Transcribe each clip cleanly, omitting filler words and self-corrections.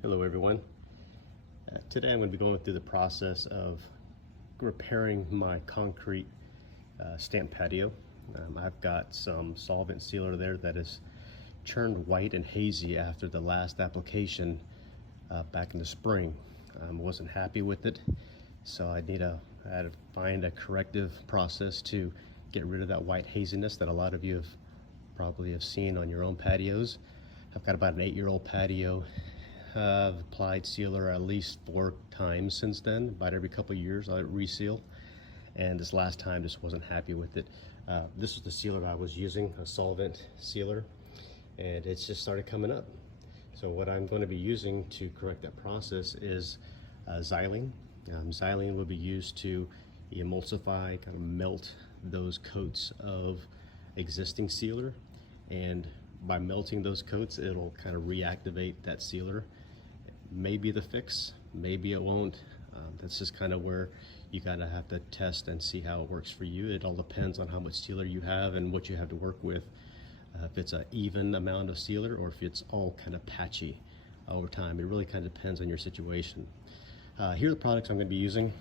Hello everyone. Today I'm going to be going through the process of repairing my concrete stamp patio. I've got some solvent sealer there that is turned white and hazy after the last application back in the spring. Wasn't happy with it, so I had to find a corrective process to get rid of that white haziness that a lot of you probably have seen on your own patios. I've got about an 8-year-old patio. I've applied sealer at least 4 times since then. About every couple of years I reseal, and this last time just wasn't happy with it. This is the sealer I was using, a solvent sealer, and it's just started coming up. So what I'm going to be using to correct that process is Xylene. Xylene will be used to emulsify, kind of melt those coats of existing sealer, and by melting those coats it'll kind of reactivate that sealer. Maybe the fix, maybe it won't. That's just kind of where you gotta have to test and see how it works for you. It all depends on how much sealer you have and what you have to work with. If it's an even amount of sealer or if it's all kind of patchy over time, it really kind of depends on your situation. Here are the products I'm going to be using.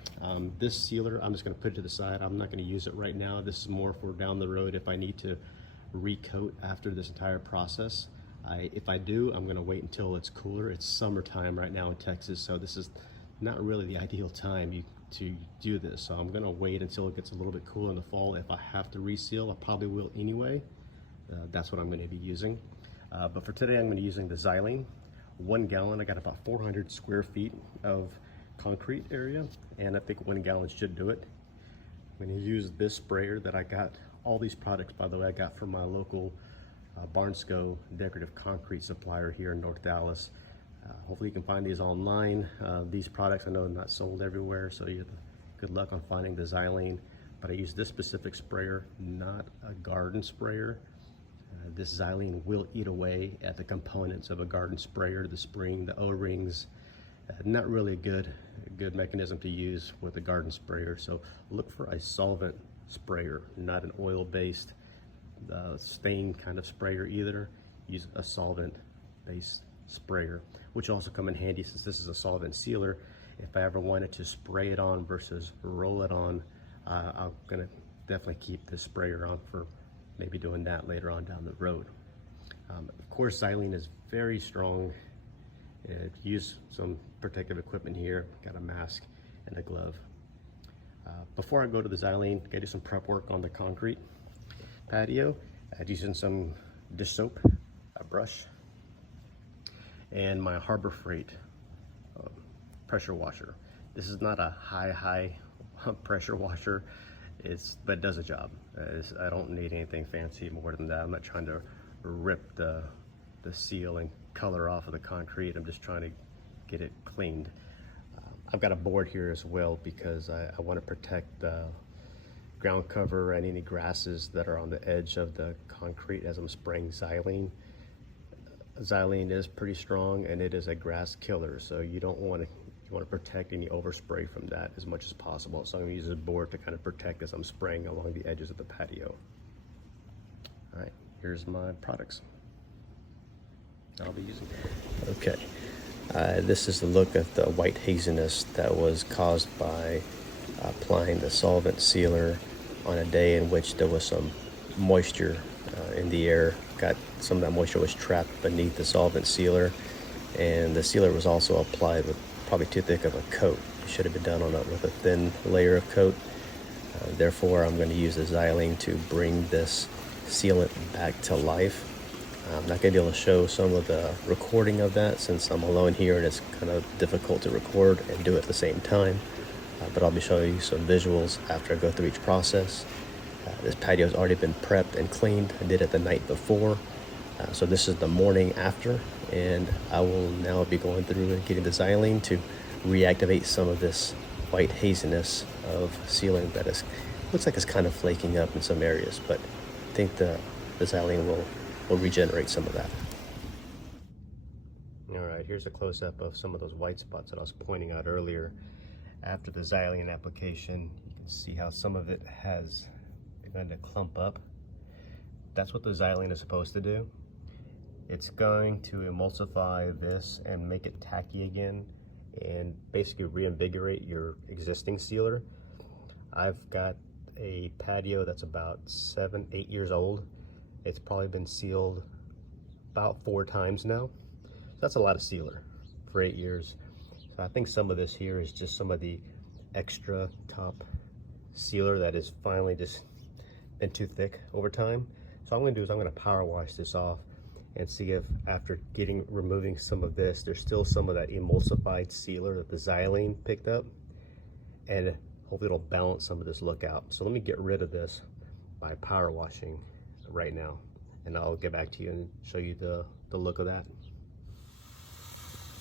This sealer, I'm just going to put it to the side. I'm not going to use it right now. This is more for down the road if I need to recoat after this entire process. If I do, I'm going to wait until it's cooler. It's summertime right now in Texas, so this is not really the ideal time to do this. So I'm going to wait until it gets a little bit cooler in the fall. If I have to reseal, I probably will anyway. That's what I'm going to be using. But for today, I'm going to be using the Xylene. 1 gallon, I got about 400 square feet of concrete area, and I think 1 gallon should do it. I'm going to use this sprayer that I got. All these products, by the way, I got from my local Barnesco decorative concrete supplier here in North Dallas. Hopefully you can find these online. These products I know are not sold everywhere, so you have good luck on finding the Xylene. But I use this specific sprayer, not a garden sprayer. This Xylene will eat away at the components of a garden sprayer, the spring, the O-rings. Not really a good mechanism to use with a garden sprayer. So look for a solvent sprayer, not an oil-based stain kind of sprayer either. Use a solvent-based sprayer, which also come in handy since this is a solvent sealer. If I ever wanted to spray it on versus roll it on, I'm gonna definitely keep this sprayer on for maybe doing that later on down the road. Of course, Xylene is very strong. Use some protective equipment here. Got a mask and a glove. Before I go to the Xylene, I do some prep work on the concrete patio. I'm using some dish soap, a brush, and my Harbor Freight pressure washer. This is not a high pressure washer, but it does a job. I don't need anything fancy more than that. I'm not trying to rip the seal and color off of the concrete. I'm just trying to get it cleaned. I've got a board here as well because I want to protect the ground cover and any grasses that are on the edge of the concrete as I'm spraying Xylene. Xylene is pretty strong and it is a grass killer, so you want to protect any overspray from that as much as possible. So I'm going to use a board to kind of protect as I'm spraying along the edges of the patio. All right, here's my products I'll be using. Okay, this is the look of the white haziness that was caused by applying the solvent sealer on a day in which there was some moisture in the air. Some of that moisture was trapped beneath the solvent sealer, and the sealer was also applied with probably too thick of a coat. It should have been done with a thin layer of coat. Therefore, I'm going to use the Xylene to bring this sealant back to life. I'm not going to be able to show some of the recording of that since I'm alone here and it's kind of difficult to record and do it at the same time. But I'll be showing you some visuals after I go through each process. This patio has already been prepped and cleaned. I did it the night before. So this is the morning after, and I will now be going through and getting the Xylene to reactivate some of this white haziness of sealing that looks like it's kind of flaking up in some areas, but I think the Xylene will regenerate some of that. All right, here's a close-up of some of those white spots that I was pointing out earlier. After the Xylene application, you can see how some of it has begun to clump up. That's what the Xylene is supposed to do. It's going to emulsify this and make it tacky again and basically reinvigorate your existing sealer. I've got a patio that's about 7-8 years old. It's probably been sealed about 4 times now. That's a lot of sealer for 8 years. So I think some of this here is just some of the extra top sealer that is finally just been too thick over time. So what I'm gonna do is I'm gonna power wash this off and see if after removing some of this, there's still some of that emulsified sealer that the Xylene picked up, and hopefully it'll balance some of this look out. So let me get rid of this by power washing right now, and I'll get back to you and show you the look of that.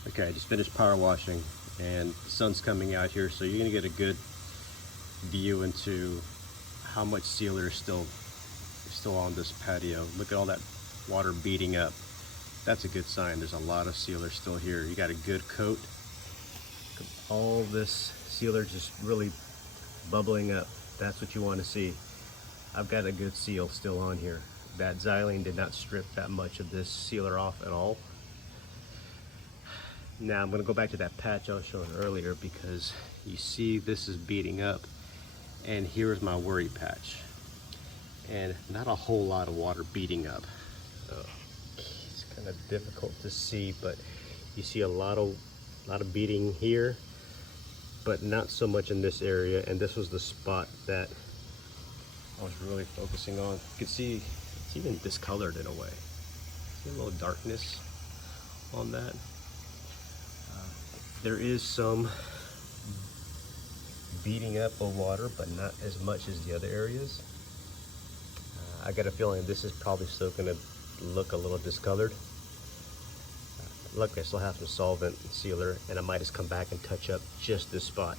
Okay, I just finished power washing and the sun's coming out here, so you're gonna get a good view into how much sealer is still on this patio. Look at all that water beating up. That's a good sign. There's a lot of sealer still here. You got a good coat. All this sealer just really bubbling up. That's what you want to see. I've got a good seal still on here. That Xylene did not strip that much of this sealer off at all. Now I'm going to go back to that patch I was showing earlier, because you see this is beating up, and here's my worry patch, and not a whole lot of water beating up. It's kind of difficult to see, but you see a lot of beating here, but not so much in this area. And this was the spot that I was really focusing on. You can see it's even discolored in a way. See a little darkness on that. There is some beating up of water, but not as much as the other areas. I got a feeling this is probably still going to look a little discolored. Luckily I still have some solvent and sealer, and I might just come back and touch up just this spot.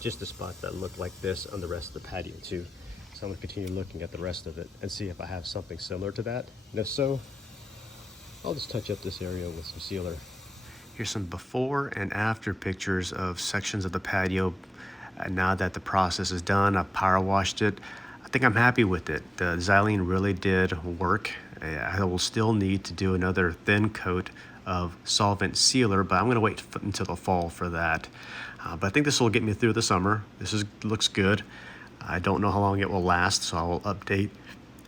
Just the spot that looked like this on the rest of the patio too. So I'm going to continue looking at the rest of it and see if I have something similar to that. And if so, I'll just touch up this area with some sealer. Here's some before and after pictures of sections of the patio. Now that the process is done, I've power washed it. I think I'm happy with it. The Xylene really did work. I will still need to do another thin coat of solvent sealer, but I'm going to wait until the fall for that. But I think this will get me through the summer. Looks good. I don't know how long it will last, so I will update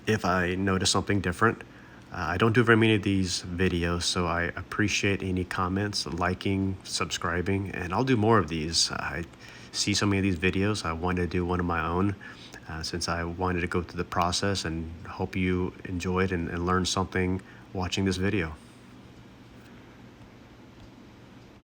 if I notice something different. I don't do very many of these videos, so I appreciate any comments, liking, subscribing, and I'll do more of these. I see so many of these videos. I wanted to do one of my own since I wanted to go through the process, and hope you enjoyed and learned something watching this video.